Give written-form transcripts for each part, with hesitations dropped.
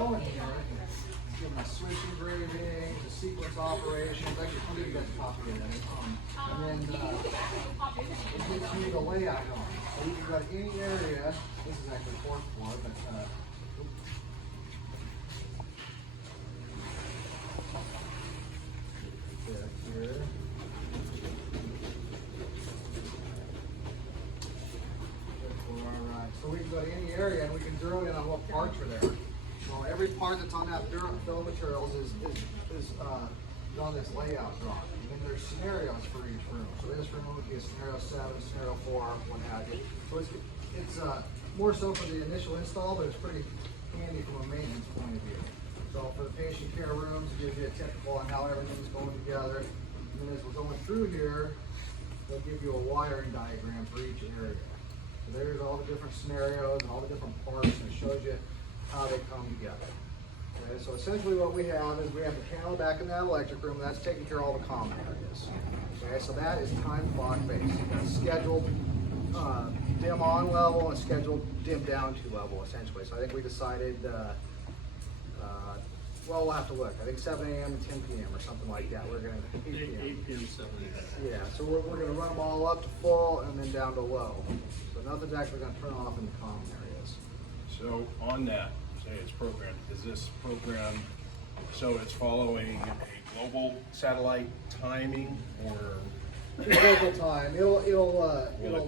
go in here, give them a switch engraving, the sequence operations. Actually, I'll give you guys a copy of this. And then it gives you the layout on. So you can go to any area. This is actually the fourth floor, but here. Alright, so we can go to any area and we can zero in on what parts are there. So every part that's on that bill of materials is on this layout drawing. And then there's scenarios for each room. So this room would be a scenario 7, scenario 4, what have you. So it's more so for the initial install, but it's pretty handy from a maintenance point of view. So for the patient care rooms, it gives you a typical on how everything's going together. And then as we're going through here, they'll give you a wiring diagram for each area. So there's all the different scenarios and all the different parts, and it shows you how they come together. Okay, so essentially what we have is we have the panel back in that electric room, and that's taking care of all the common areas. Okay, so that is time clock based. That's scheduled dim on level and scheduled dim down to level, essentially. So I think we decided, well, we'll have to look. I think 7 a.m. and 10 p.m. or something like that. We're going to 8 p.m. 7 a.m. Yeah, so we're going to run them all up to full and then down to low. So nothing's actually going to turn off in the common areas. So on that, say it's programmed, is this program, so it's following a global satellite timing or? Local time, it'll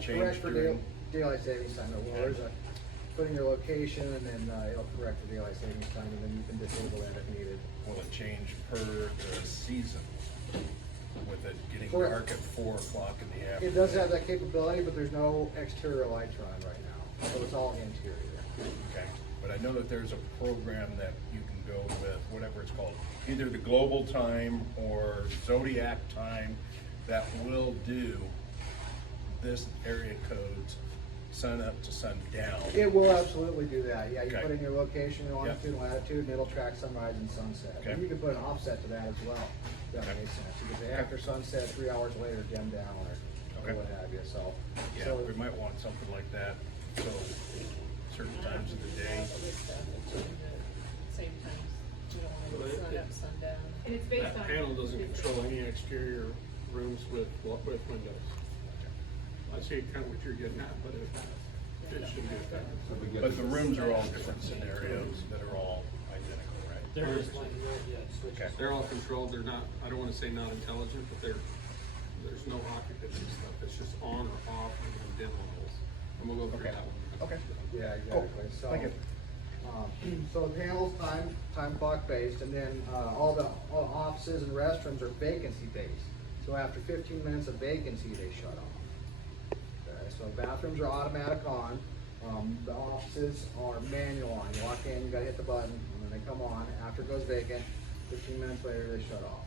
change correct for during- daylight savings time. Well, there's put in your location and then it'll correct for daylight savings time, and then you can disable that if needed. Will it change per the season? With it getting Correct. dark at 4 o'clock in the afternoon? It does have that capability, but there's no exterior lights running right now, so it's all interior. Okay, but I know that there's a program that you can go with, whatever it's called, either the global time or Zodiac time, that will do this area codes sun up to sun down. It will absolutely do that. Yeah, you Okay. put in your location, your Yep. longitude, and latitude, and it'll track sunrise and sunset. Okay. And you can put an offset to that as well. If that Okay. makes sense. You can say after sunset, 3 hours later, dim down, or Okay. what have you. So, Yeah, so we might want something like that, so certain times of the day. Same times. We don't want to sun up, sundown. And it's based That on. panel doesn't control any exterior rooms with windows. I see kind of what you're getting at, but it should be effective. But the rooms are all different scenarios that are all identical, right? Okay. They're all controlled, they're not, I don't wanna say not intelligent, but there's no occupancy stuff, it's just on or off and dim levels. And we'll go through Okay. that one. Okay. yeah, exactly. So, Thank you. so the panel's time clock based, and then all the offices and restrooms are vacancy based. So after 15 minutes of vacancy, they shut off. Okay, so bathrooms are automatic on. The offices are manual on. You walk in, you gotta hit the button, and then they come on. After it goes vacant, 15 minutes later, they shut off.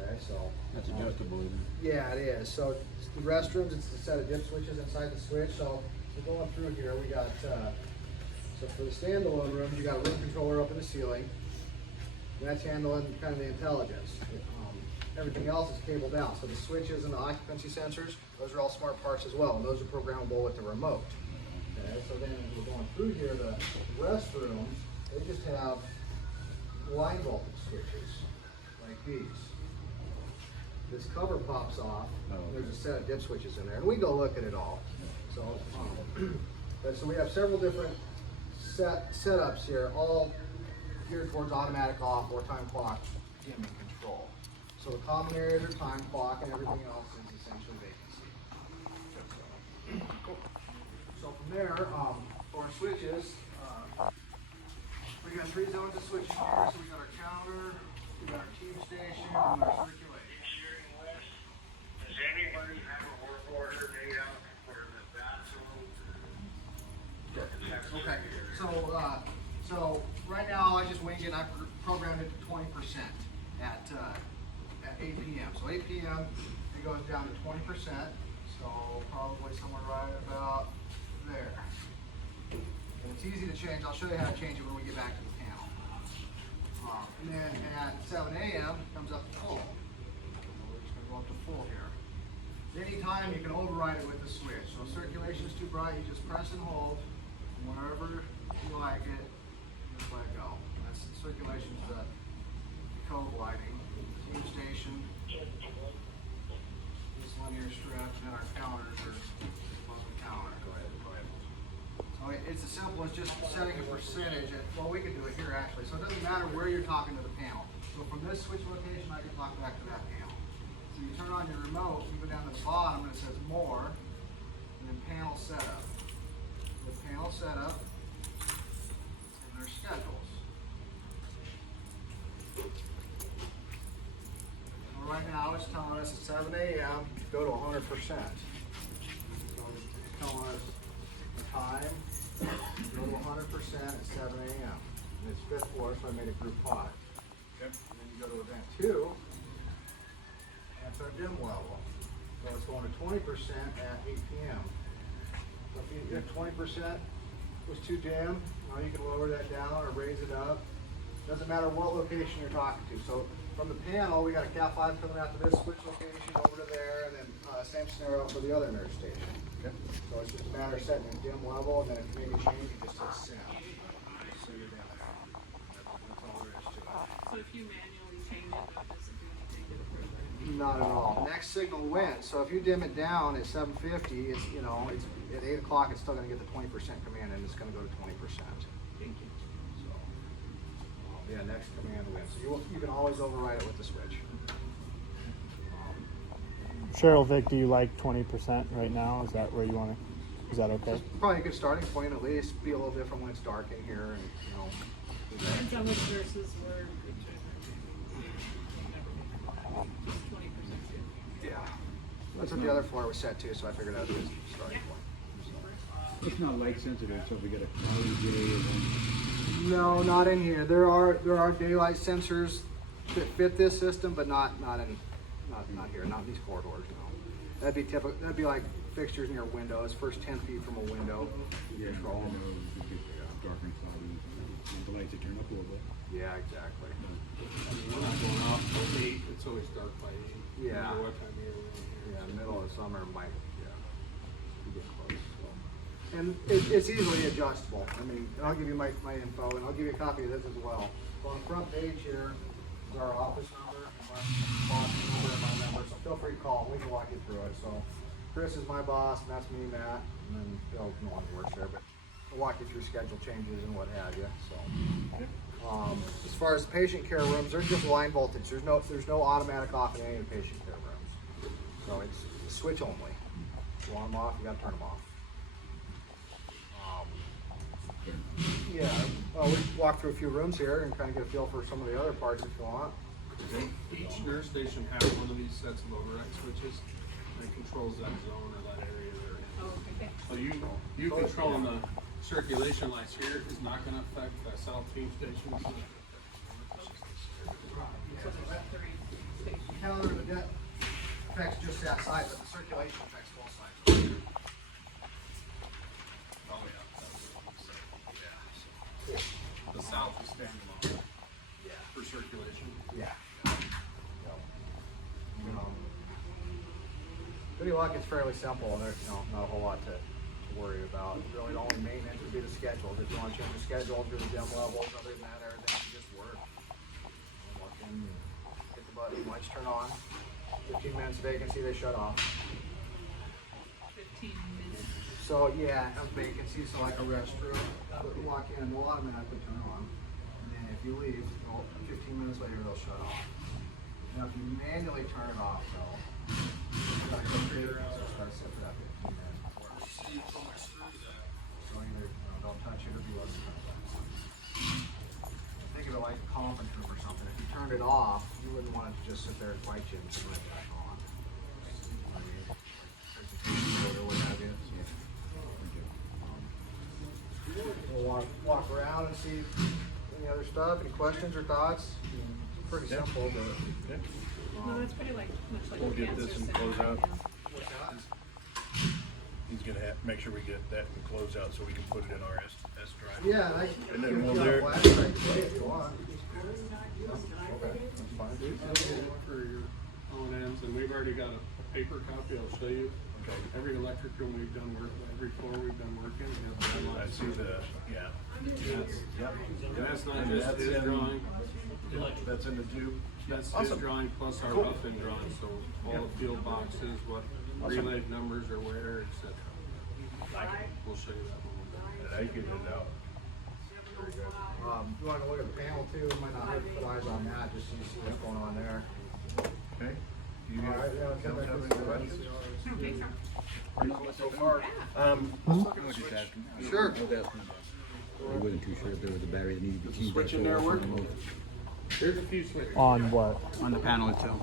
Okay, so. That's adjustable, isn't it? Yeah, it is. So the restrooms, it's a set of dip switches inside the switch. So going through here, we got, so for the standalone rooms, you got a room controller up in the ceiling. And that's handling kind of the intelligence. Everything else is cabled out. So the switches and the occupancy sensors, those are all smart parts as well. And those are programmable with the remote. Okay, so then as we're going through here, the restrooms, they just have line voltage switches like these. This cover pops off, and there's a set of dip switches in there, and we go look at it all. So, so we have several different setups here, all geared towards automatic off or time clock dimming control. So the common areas are time clock, and everything else is essentially vacancy. So from there, for our switches, we got 3 zones of switching here. So we got our counter, we got our tube station, and our circulation. Does anybody have a work order made out for the bathroom? Okay, so right now I just winged it. I programmed it to 20% at 8 p.m. So 8 p.m. it goes down to 20%. So probably somewhere right about there. And it's easy to change. I'll show you how to change it when we get back to the panel. And then at 7 a.m. it comes up to full. We're just gonna go up to full here. Anytime you can override it with the switch. So if circulation is too bright, you just press and hold. And whenever you like it, just let go. it's as simple as just setting a percentage, and, well, we can do it here actually, so it doesn't matter where you're talking to the panel. So from this switch location, I can talk back to that panel. So you turn on your remote, you go down to the bottom, and it says more, and then panel setup. The panel setup, and their schedules. And right now, it's telling us at 7 a.m., go to 100%. So it's telling us the time, go to 100% at 7 a.m. And it's 5th floor, so I made it group 5. Okay. And then you go to event 2, that's our dim level. So it's going to 20% at 8 p.m. So if 20% was too dim, you can lower that down or raise it up. Doesn't matter what location you're talking to. So from the panel, we got a Cat 5 coming out to this switch location over to there, and then same scenario for the other nurse station. Okay. So it's just a matter of setting a dim level, and then if you make a change, you just hit send. So you're down there. That's all there is to it. So if you manually change it, that doesn't do anything to the program? Not at all. Next signal wins. So if you dim it down at 750, it's it's at 8 o'clock. It's still going to get the 20% command, and it's going to go to 20%. Thank you. So yeah, next command wins. So you can always override it with the switch. Cheryl, Vic, do you like 20% right now? Is that where you want to? Is that okay? Just probably a good starting point. At least be a little different when it's dark in here, and Depends on which nurses were. Just 20%. yeah. That's what the other floor was set to, so I figured that was a good starting point. It's not light sensitive, so if we get a cloudy day and then No, not in here. There are daylight sensors that fit this system, but not here, not in these corridors. No, that'd be typical. That'd be like fixtures near windows, first 10 feet from a window. You yeah, control I them. know it gets dark and cloudy, and the lights are turned up a little bit. Yeah, exactly. I mean, we're not going off till 8, it's always dark by 8. Yeah. No matter what time of year we're in here. Yeah, middle of summer might, you get close. So. And it's easily adjustable. I mean, and I'll give you my info, and I'll give you a copy of this as well. So on the front page here is our office number, my boss number, and my number. So feel free to call. We can walk you through it. So Chris is my boss, and that's me, Matt, and then Bill no longer works there, but we'll walk you through schedule changes and what have you. So. As far as the patient care rooms, they're just line voltage. There's no automatic off in any of the patient care rooms. So it's switch only. You want them off, you gotta turn them off. Yeah, well, we can walk through a few rooms here and kind of get a feel for some of the other parts if you want. Each nurse station has one of these sets of override switches that controls that zone or that area they're in. Oh, okay. So you controlling the circulation lights here is not gonna affect the south team station. So there's 3 stations. Calendar, the debt affects just that side, but the circulation affects both sides. Oh, yeah. The south is standalone for circulation. Yeah. Pretty luck, it's fairly simple, and there's not a whole lot to worry about. Really, the only maintenance would be the schedules. If you want to change the schedule, do the dim levels, other than that, everything should just work. Walk in, hit the button, lights turn on. 15 minutes vacancy, they shut off. 15 minutes. So yeah, a vacancy, so like a restroom, you walk in, they'll automatically turn on. And then if you leave, 15 minutes later, they'll shut off. Now if you manually turn it off, though, you gotta go through it, so start set for that 15 minutes before. So either, don't touch it or be less than that. Think of it like a conference room or something. If you turned it off, you wouldn't want it to just sit there and fight you and turn it back on. I mean, presentation or what have you. We'll walk around and see any other stuff, any questions or thoughts. Pretty simple, but. Okay. No, it's pretty much like We'll the get cancer this and center close right out. now. He's gonna make sure we get that and close out so we can put it in our S drive. Yeah, And then we'll there. Flash right today if you want. Okay, that's fine, dude. For your O&Ms, and we've already got a paper copy, I'll show you. Okay. Every electric room we've done work, every floor we've done working, we have I see the, yeah. Yep. And that's not And just that's his in- drawing, That's in the tube. that's his Awesome. drawing plus our Cool. rough-in drawing, so all the field boxes, what Awesome. relay numbers are where, etc. We'll show you that one. I get it out. If you wanna look at the panel too, it might not hurt to put eyes on that, just so you see what's going on there. Okay? Do you All right, yeah, guys come back have with any the questions? So far, Sure. I wasn't too sure if there was a battery that needed to be changed. switch in there working? There's a few switches. On what? On the panel itself.